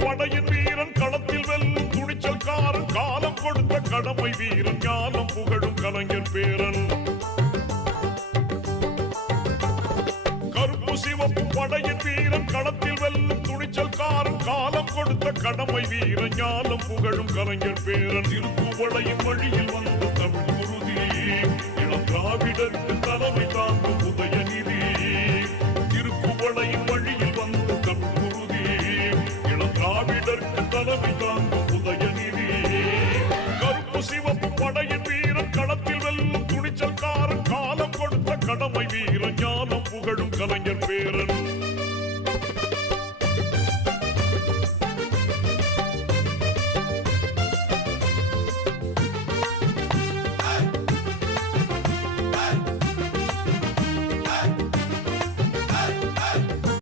படையின் வீரன் களத்தில் வெல்லும் துணிச்சல்காரன் காலம் கொடுத்த கடமை வீரன் ஞானம் புகழும் கலைஞர் பேரன் கருப்பு சிவப்பு படையின் வீரன் களத்தில் வெல்லும் துணிச்சல்காரன் காலம் கொடுத்த கடமை வீரன் ஞானம் புகழும் கலைஞர் பேரன் திருப்புவளையின் வழியில் வந்த தமிழ் குருதி இளம் திராவிடருக்கு தலைமை தாங்கும் உதயநிதி